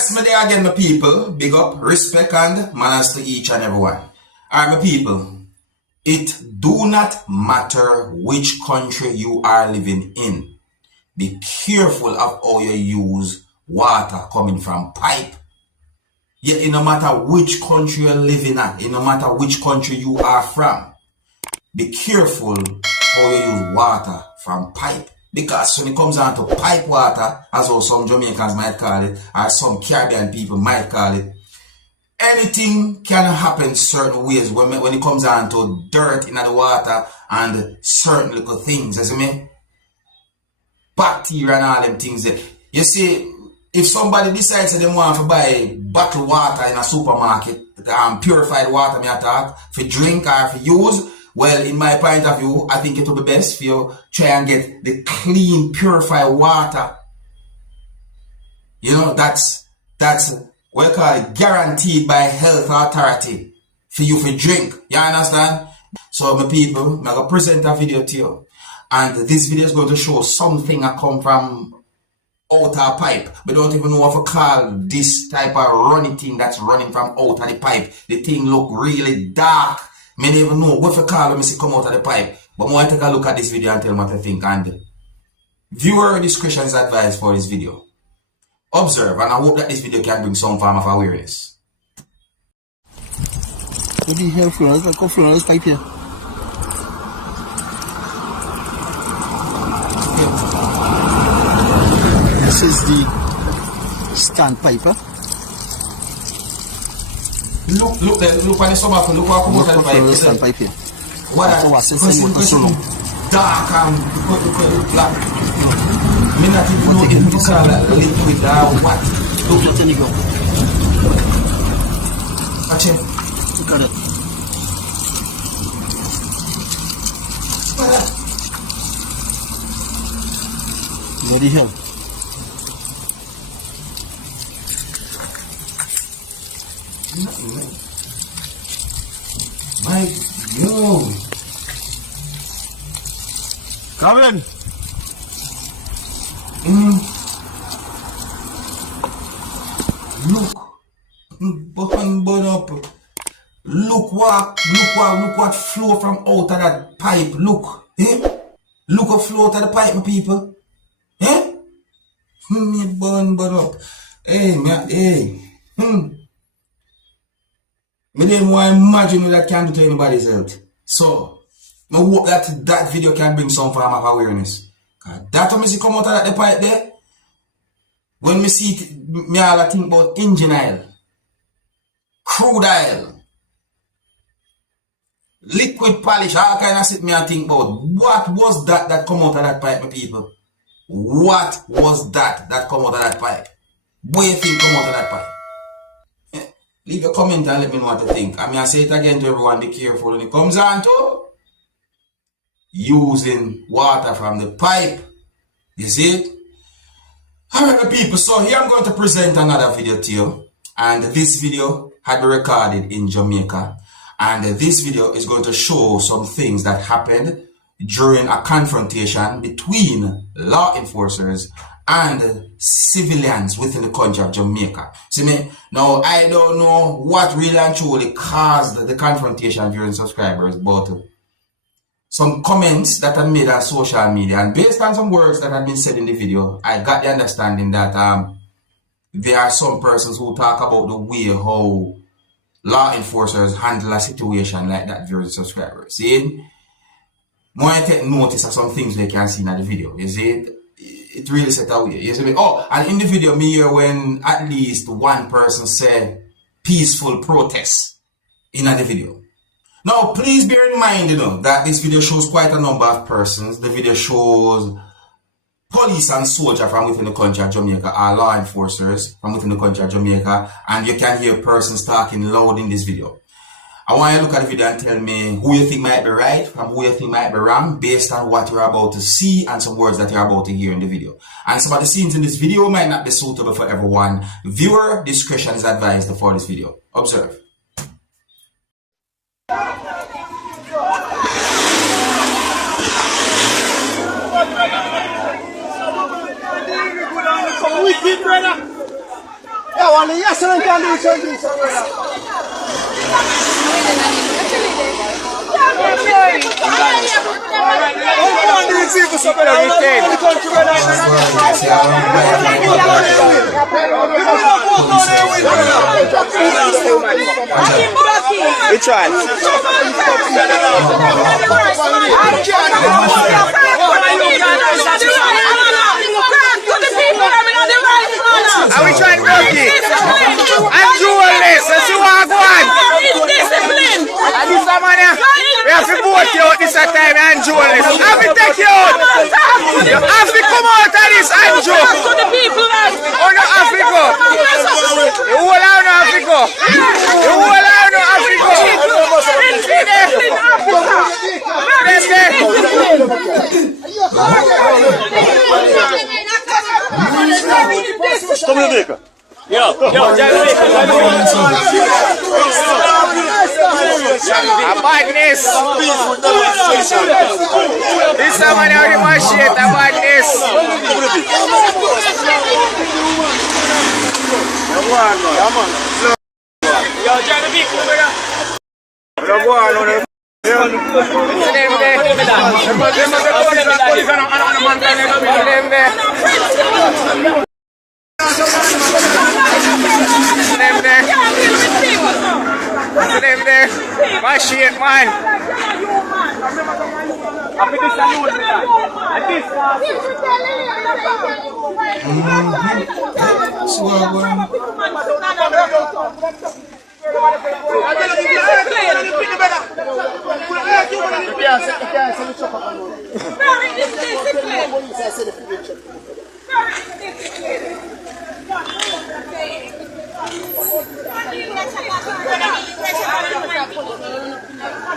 Yes, me there again, my people. Big up, respect, and manners to each and everyone. Alright, my people. It do not matter which country you are living in. Be careful of how you use water coming from pipe. Yeah, it no matter which country you're living at, it no matter which country you are from. Be careful how you use water from pipe. Because when it comes down to pipe water, as well some Jamaicans might call it, or some Caribbean people might call it, anything can happen certain ways when it comes down to dirt in the water and certain little things, as you mean, bacteria and all them things there. You see, if somebody decides that they want to buy bottled water in a supermarket, purified water, me attack, for drink or for use, well, in my point of view, I think it will be best for you try and get the clean, purified water. You know, that's what we call it, guaranteed by health authority for you to drink. You understand? So, my people, I'm going to present a video to you. And this video is going to show something that come from outer pipe. We don't even know what to call this type of running thing that's running from out of the pipe. The thing look really dark. I don't even know what to call when I see come out of the pipe. But I want to take a look at this video and tell me what I think. And viewer discretion is advised for this video. Observe, and I hope that this video can bring some form of awareness. What the hell, Florence? Let's go Florence pipe here. This is the stand pipe, huh? Look on the stomach, look what come out of the pipe. Stand pipe here. What's dark and black. I mean, not even know if it's all liquid or what. Look at the go. Watch it. Look at it. What the hell? My yo. Come in. Look, burn up. Look what flow from out of that pipe. Look, Look what flow out of the pipe, my people. Me burn up. Hey, man, hey. Me didn't want to imagine what that can do to anybody's health. So, I hope that video can bring some form of awareness. That when I see come out of the pipe there, when me see it, me all think about engine oil, crude oil, liquid polish, all kind of shit me I think about. What was that come out of that pipe, my people? What was that come out of that pipe? What do you think come out of that pipe? Leave a comment and let me know what you think. I mean, I say it again to everyone, be careful when it comes on to using water from the pipe. You see it? Alright, people, so here I'm going to present another video to you. And this video had been recorded in Jamaica. And this video is going to show some things that happened during a confrontation between law enforcers and civilians within the country of Jamaica. See me? Now, I don't know what really and truly caused the confrontation during subscribers, but some comments that I made on social media, and based on some words that had been said in the video, I got the understanding that there are some persons who talk about the way how law enforcers handle a situation like that during subscribers. See? More I take notice of some things they can see in the video. You see? It really set away. You see me? Oh, and in the video, me hear when at least one person said peaceful protest in the video. Now, please bear in mind, that this video shows quite a number of persons. The video shows police and soldiers from within the country of Jamaica, or law enforcers from within the country of Jamaica, and you can hear persons talking loud in this video. I want you to look at the video and tell me who you think might be right from who you think might be wrong based on what you're about to see and some words that you're about to hear in the video. And some of the scenes in this video might not be suitable for everyone. Viewer discretion is advised for this video. Observe. Wicked, brother. Yo, only yes, and can do something. Which one? Are we trying to work it? I'm doing this. Let's see what I go on. And this man here, we have to vote you out this time and doing this. I have to take you out. You have to come out of this and do. Oh, no, have to go. You whole out no have to go. You whole out no have to go. Come here, Yo, a badness. This is someone out of Machete, a badness. Yo, Johnny Big, go on. Machete, man.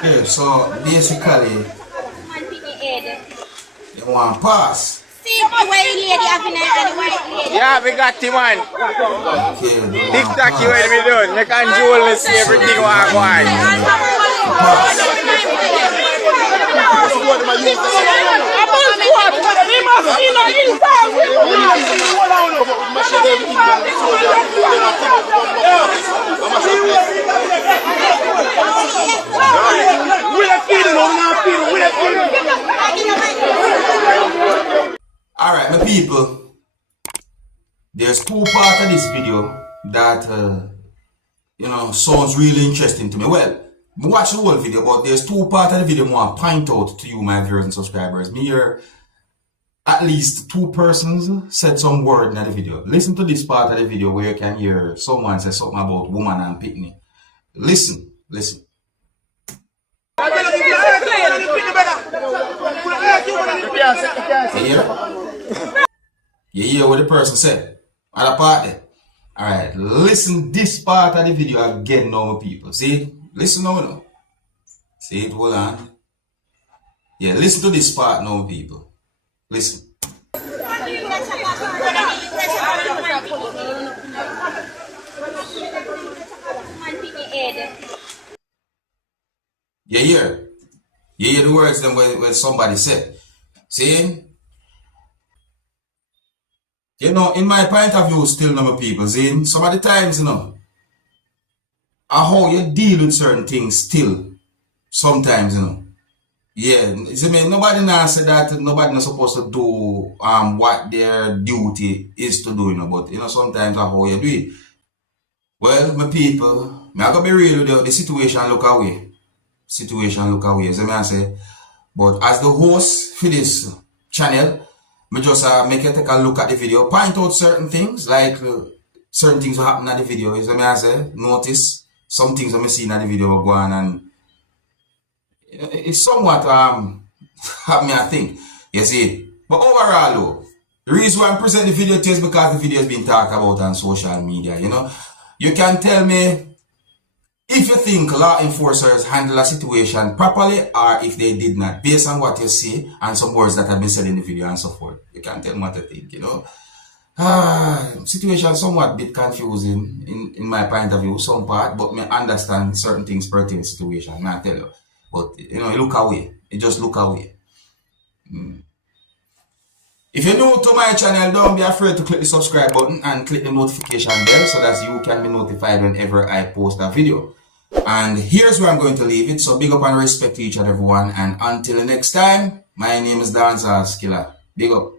Yeah, so basically, they want pass. Yeah, we got him on. Okay, TikTok, you what we doing? You can jewel and see everything what I want. Alright, my people, there's two parts of this video that, sounds really interesting to me. Well, I watch the whole video, but there's two parts of the video I want to point out to you, my viewers and subscribers. Me here, at least two persons said some word in the video. Listen to this part of the video where you can hear someone say something about woman and pickney. Listen. You hear what the person said? Other part there. Alright, listen this part of the video again now, people. See it? Listen now. See it? Hold on. Yeah, listen to this part now, people. Listen. You hear? You hear the words them when somebody said. See? In my point of view, still my people, see? Some of the times, how you deal with certain things still, sometimes, Yeah, see me, nobody now said that nobody not supposed to do what their duty is to do, but sometimes how you do it. Well, my people, I gotta be real with you, the situation look away. See me I say. But as the host for this channel, I just make you take a look at the video, point out certain things, like certain things will happen in the video. You see me I say, notice some things I see in the video will go on, and it's somewhat have me I think. You see. But overall though, the reason why I'm presenting the video to you is because the video has been talked about on social media, You can tell me if you think law enforcers handle a situation properly or if they did not, based on what you see and some words that have been said in the video and so forth. You can tell me what you think, Situation somewhat bit confusing in my point of view, some part, but I understand certain things pertaining to the situation, I tell you. But, you look away. You just look away. If you're new to my channel, don't be afraid to click the subscribe button and click the notification bell so that you can be notified whenever I post a video. And here's where I'm going to leave it. So big up and respect to each and everyone. And until the next time, my name is Dancehall Skilla. Big up.